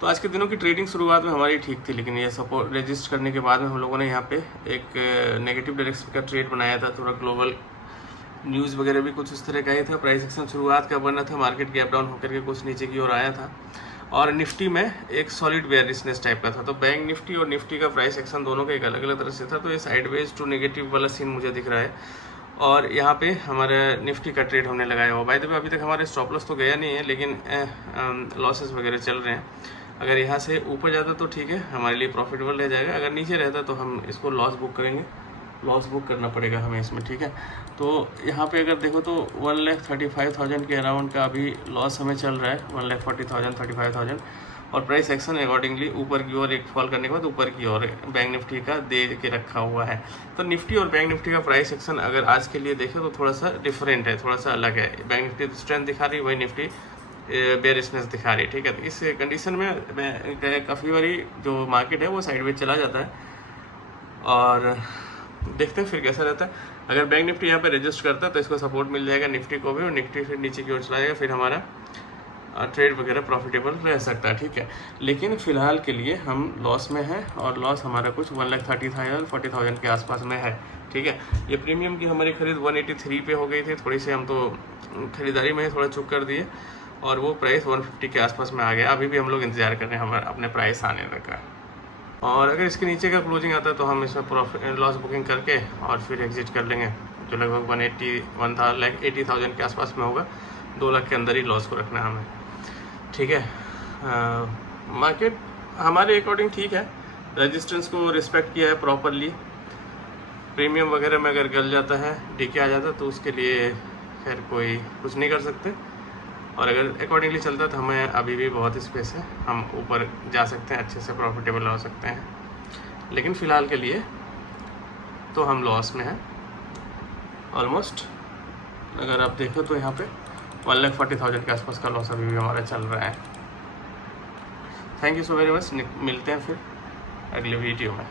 तो आज के दिनों की ट्रेडिंग शुरुआत में हमारी ठीक थी, लेकिन ये सपोर्ट रजिस्ट करने के बाद में हम लोगों ने यहाँ पे एक नेगेटिव डायरेक्शन का ट्रेड बनाया था। थोड़ा ग्लोबल न्यूज़ वगैरह भी कुछ इस तरह का ही था। प्राइस एक्शन शुरुआत का बना था, मार्केट गैप डाउन होकर के कुछ नीचे की ओर आया था और निफ्टी में एक सॉलिड बेयरिशनेस टाइप का था। तो बैंक निफ्टी और निफ्टी का प्राइस एक्शन दोनों का एक अलग अलग तरह से था। तो ये साइडवेज टू नेगेटिव वाला सीन मुझे दिख रहा है और यहाँ पे हमारे निफ्टी का ट्रेड हमने लगाया हुआ। बाय द वे अभी तक हमारे स्टॉप लॉस तो गया नहीं है, लेकिन लॉसेस वगैरह चल रहे हैं। अगर यहाँ से ऊपर जाता तो ठीक है, हमारे लिए प्रॉफिटेबल रह जाएगा। अगर नीचे रहता तो हम इसको लॉस बुक करेंगे, लॉस बुक करना पड़ेगा हमें इसमें, ठीक है। तो यहाँ पे अगर देखो तो 1,35,000 के अराउंड का अभी लॉस हमें चल रहा है, 1,40,000 35,000, और प्राइस एक्शन अकॉर्डिंगली ऊपर की ओर एक फॉल करने के बाद ऊपर की ओर बैंक निफ्टी का दे के रखा हुआ है। तो निफ्टी और बैंक निफ्टी का प्राइस एक्शन अगर आज के लिए देखें तो थोड़ा सा डिफरेंट है, थोड़ा सा अलग है। बैंक निफ्टी स्ट्रेंथ दिखा रही है, वही निफ्टी बेयरिशनेस दिखा रही है, ठीक है। तो इस कंडीशन में काफ़ी बारी जो मार्केट है वो साइडवेज चला जाता है और देखते हैं फिर कैसा रहता है। अगर बैंक निफ्टी यहाँ पे रजिस्ट करता है तो इसको सपोर्ट मिल जाएगा निफ्टी को भी, और निफ्टी फिर नीचे की ओर चला जाएगा, फिर हमारा ट्रेड वगैरह प्रॉफिटेबल रह सकता है, ठीक है। लेकिन फ़िलहाल के लिए हम लॉस में हैं और लॉस हमारा कुछ 1,30,000 40,000 के आसपास में है, ठीक है। ये प्रीमियम की हमारी खरीद 183 पे हो गई थी, थोड़ी सी हम तो खरीदारी में थोड़ा चुक कर दिए और वो प्राइस 150 के आसपास में आ गया। अभी भी हम लोग इंतज़ार कर रहे हैं हमारे अपने प्राइस आने तक का। और अगर इसके नीचे का क्लोजिंग आता है तो हम इसमें प्रॉफिट लॉस बुकिंग करके और फिर एग्जिट कर लेंगे, जो लगभग 180,000 के आसपास में होगा। 2 लाख के अंदर ही लॉस को रखना है हमें, ठीक है। मार्केट हमारे अकॉर्डिंग ठीक है, रेजिस्टेंस को रिस्पेक्ट किया है प्रॉपरली। प्रीमियम वगैरह में अगर गल जाता है, डीके आ जाता है तो उसके लिए खैर कोई कुछ नहीं कर सकते, और अगर अकॉर्डिंगली चलता है तो हमें अभी भी बहुत स्पेस है, हम ऊपर जा सकते हैं, अच्छे से प्रॉफिटेबल हो सकते हैं। लेकिन फ़िलहाल के लिए तो हम लॉस में हैं ऑलमोस्ट। अगर आप देखो तो यहाँ पे 1,40,000 के आसपास का लॉस अभी भी हमारा चल रहा है। Thank you so very much, मिलते हैं फिर अगले वीडियो में।